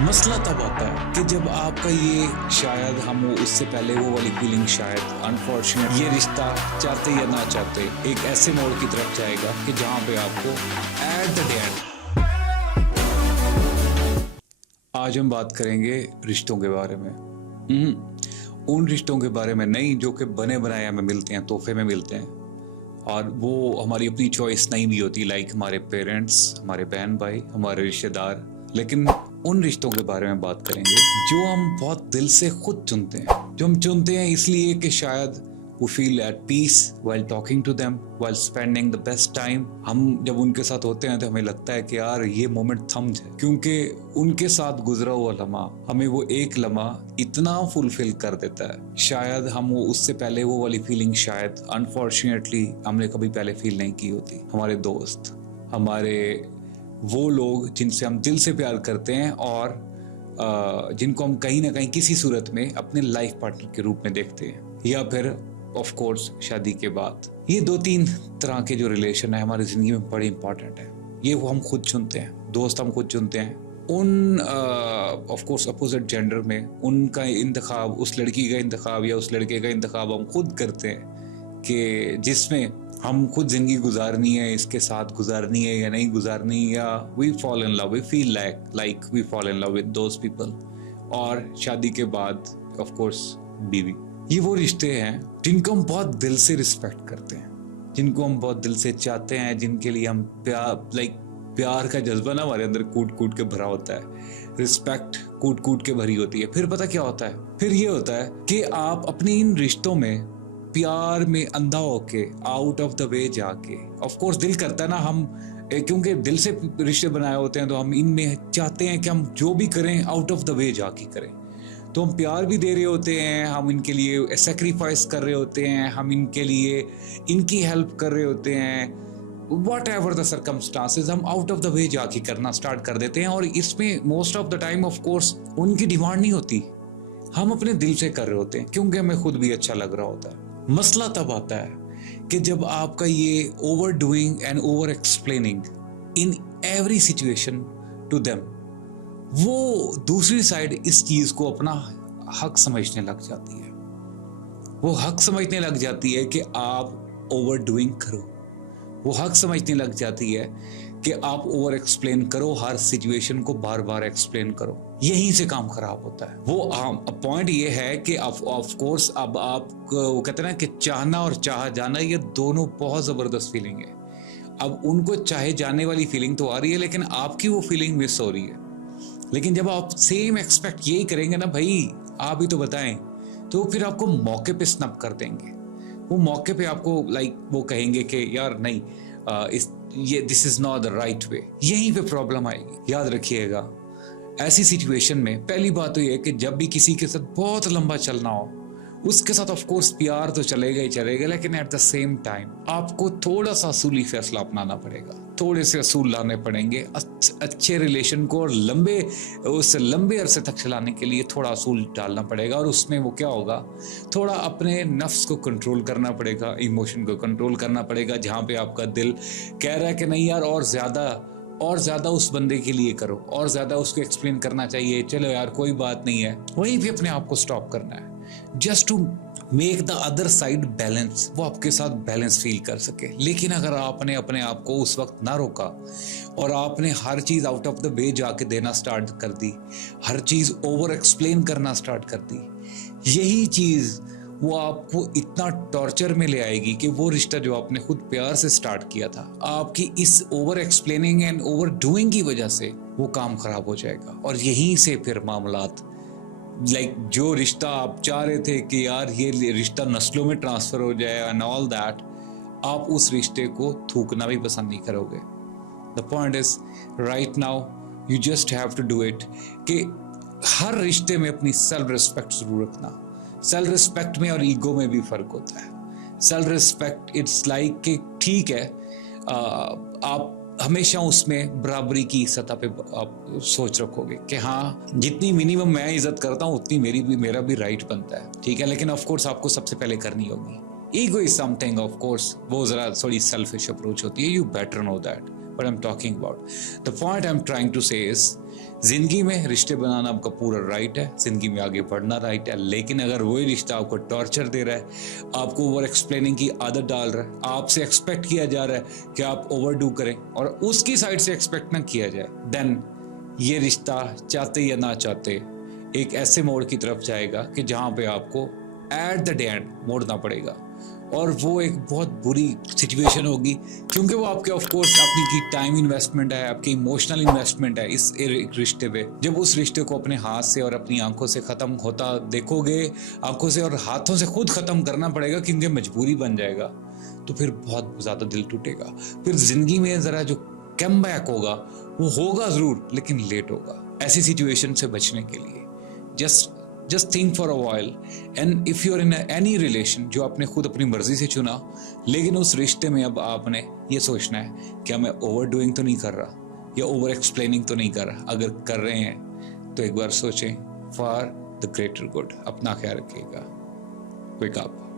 मसला तब आता है कि जब आपका ये शायद हम वो उससे पहले वो वाली फीलिंग शायद अनफॉर्चुनेट ये रिश्ता चाहते या ना चाहते एक ऐसे मोड़ की तरफ जाएगा कि जहां पे आपको एट द एंड आज हम बात करेंगे रिश्तों के बारे में। उन रिश्तों के बारे में नहीं जो कि बने बनाए हमें मिलते हैं, तोहफे में मिलते हैं और वो हमारी अपनी चॉइस नहीं भी होती, लाइक हमारे पेरेंट्स, हमारे बहन भाई, हमारे रिश्तेदार। लेकिन उन रिश्तों के बारे में बात करेंगे जो हम बहुत दिल से खुद चुनते हैं, जो हम चुनते हैं इसलिए कि शायद we feel at peace while talking to them, while spending the best time। हम जब उनके साथ होते हैं तो हमें लगता है कि यार ये मोमेंट थम जाए, क्योंकि उनके साथ गुजरा हुआ लम्हा हमें वो एक लम्हा इतना फुलफिल कर देता है। शायद हम वो उससे पहले वो वाली फीलिंग शायद अनफॉर्चुनेटली हमने कभी पहले फील नहीं की होती। हमारे दोस्त, हमारे वो लोग जिनसे हम दिल से प्यार करते हैं और जिनको हम कहीं ना कहीं किसी सूरत में अपने लाइफ पार्टनर के रूप में देखते हैं, या फिर ऑफ कोर्स शादी के बाद। ये दो तीन तरह के जो रिलेशन है हमारी जिंदगी में बड़े इंपॉर्टेंट है। ये वो हम खुद चुनते हैं, दोस्त हम खुद चुनते हैं। उन ऑफ कोर्स अपोजिट जेंडर में उनका इंतखाब, उस लड़की का इंतखाब या उस लड़के का इंतखाब हम खुद करते हैं कि जिसमें हम खुद जिंदगी गुजारनी है, इसके साथ गुजारनी है या नहीं गुजारनी, या we fall in love, we feel like we fall in love with those people. और शादी के बाद ऑफ कोर्स बीवी। ये वो रिश्ते हैं जिनको हम बहुत दिल से रिस्पेक्ट करते हैं, जिनको हम बहुत दिल से चाहते हैं, जिनके लिए हम प्यार का जज्बा ना हमारे अंदर कूट कूट के भरा होता है, रिस्पेक्ट कूट कूट के भरी होती है। फिर पता क्या होता है, फिर ये होता है कि आप अपने इन रिश्तों में प्यार में अंधा होके आउट ऑफ द वे जाके, ऑफ कोर्स दिल करता है ना, हम क्योंकि दिल से रिश्ते बनाए होते हैं तो हम इनमें चाहते हैं कि हम जो भी करें आउट ऑफ द वे जाके करें। तो हम प्यार भी दे रहे होते हैं, हम इनके लिए सेक्रीफाइस कर रहे होते हैं, हम इनके लिए इनकी हेल्प कर रहे होते हैं। वॉट एवर द सर्कमस्टांसेस हम आउट ऑफ द वे जाके करना स्टार्ट कर देते हैं। और इसमें most of the time of course उनकी डिमांड नहीं होती, हम अपने दिल से कर रहे होते हैं क्योंकि हमें खुद भी अच्छा लग रहा होता है। मसला तब आता है कि जब आपका ये over doing and over explaining in every situation to them, वो दूसरी साइड इस चीज को अपना हक समझने लग जाती है। वो हक समझने लग जाती है कि आप ओवर डूइंग करो, वो हक समझने लग जाती है कि आप ओवर एक्सप्लेन करो, हर सिचुएशन को बार बार एक्सप्लेन करो। यहीं से काम खराब होता है। वो पॉइंट ये है कि ऑफ कोर्स अब आप वो कहते हैं ना कि चाहना और चाहा जाना ये दोनों बहुत जबरदस्त फीलिंग है। अब उनको चाहे जाने वाली फीलिंग तो आ रही है, लेकिन आपकी वो फीलिंग मिस हो रही है। लेकिन जब आप सेम एक्सपेक्ट यही करेंगे ना, भाई आप ही तो बताएं, तो फिर आपको मौके पे स्नब कर देंगे। वो मौके पे आपको वो कहेंगे कि यार नहीं, ये this is not the right way. यहीं पे प्रॉब्लम आएगी। याद रखिएगा, ऐसी सिचुएशन में पहली बात तो ये है कि जब भी किसी के साथ बहुत लंबा चलना हो, उसके साथ ऑफ कोर्स प्यार तो चलेगा ही चलेगा, लेकिन एट द सेम टाइम आपको थोड़ा सा असूली फैसला अपनाना पड़ेगा, थोड़े से असूल लाने पड़ेंगे। अच्छे रिलेशन को और लंबे अरसे तक चलाने के लिए थोड़ा असूल डालना पड़ेगा। और उसमें वो क्या होगा, थोड़ा अपने नफ्स को कंट्रोल करना पड़ेगा, इमोशन को कंट्रोल करना पड़ेगा। जहाँ पे आपका दिल कह रहा है कि नहीं यार और ज्यादा उस बंदे के लिए करो, और ज्यादा उसको एक्सप्लेन करना चाहिए, चलो यार कोई बात नहीं है, वहीं भी अपने आप को स्टॉप करना है, just to make the other side balance, वो आपके साथ बैलेंस फील कर सके। लेकिन अगर आपने अपने आप को उस वक्त ना रोका और आपने हर चीज आउट ऑफ द वे जाके देना स्टार्ट कर दी, हर चीज ओवर एक्सप्लेन करना स्टार्ट कर दी, यही चीज वो आपको इतना टॉर्चर में ले आएगी कि वो रिश्ता जो आपने खुद प्यार से स्टार्ट किया था, आपकी इस over explaining and over doing की वजह से वो काम खराब हो जाएगा। और यहीं से फिर मामलात जो रिश्ता आप चाह रहे थे कि यार ये रिश्ता नस्लों में ट्रांसफर हो जाए एंड ऑल दैट, आप उस रिश्ते को थूकना भी पसंद नहीं करोगे। The point is right now you just have to do it कि हर रिश्ते में अपनी सेल्फ रिस्पेक्ट जरूर रखना। सेल्फ रिस्पेक्ट में और ईगो में भी फर्क होता है। सेल्फ रिस्पेक्ट इट्स लाइक कि ठीक है, आप हमेशा उसमें बराबरी की सतह पे आप सोच रखोगे कि हाँ, जितनी मिनिमम मैं इज्जत करता हूँ उतनी मेरा भी राइट बनता है, ठीक है। लेकिन ऑफ कोर्स आपको सबसे पहले करनी होगी। Ego is something of course वो जरा थोड़ी सेल्फिश अप्रोच होती है, you better know that, what I am talking about, the point I am trying to say is, जिंदगी में रिश्ते बनाना आपका पूरा राइट है, जिंदगी में आगे बढ़ना राइट है, लेकिन अगर वही रिश्ता आपको टॉर्चर दे रहा है, आपको ओवर एक्सप्लेनिंग की आदत डाल रहा है, आपसे एक्सपेक्ट किया जा रहा है कि आप ओवरडू करें और उसकी साइड से एक्सपेक्ट ना किया जाए, देन ये रिश्ता चाहते या ना चाहते एक ऐसे मोड़ की तरफ जाएगा कि जहां पे आपको एट द एंड मोड़ना पड़ेगा, और वो एक बहुत बुरी सिचुएशन होगी, क्योंकि वो आपके ऑफ कोर्स अपनी की टाइम इन्वेस्टमेंट है, आपकी इमोशनल इन्वेस्टमेंट है इस रिश्ते पे। जब उस रिश्ते को अपने हाथ से और अपनी आंखों से ख़त्म होता देखोगे, आंखों से और हाथों से खुद ख़त्म करना पड़ेगा क्योंकि मजबूरी बन जाएगा, तो फिर बहुत ज़्यादा दिल टूटेगा। फिर ज़िंदगी में ज़रा जो कम बैक होगा वो होगा ज़रूर, लेकिन लेट होगा। ऐसी सिचुएशन से बचने के लिए just think for a while, and if you're in any relation जो आपने खुद अपनी मर्जी से चुना, लेकिन उस रिश्ते में अब आपने ये सोचना है क्या मैं ओवर डूइंग तो नहीं कर रहा या ओवर एक्सप्लेनिंग तो नहीं कर रहा। अगर कर रहे हैं तो एक बार सोचें, फॉर द ग्रेटर गुड। अपना ख्याल रखिएगा। Wake up.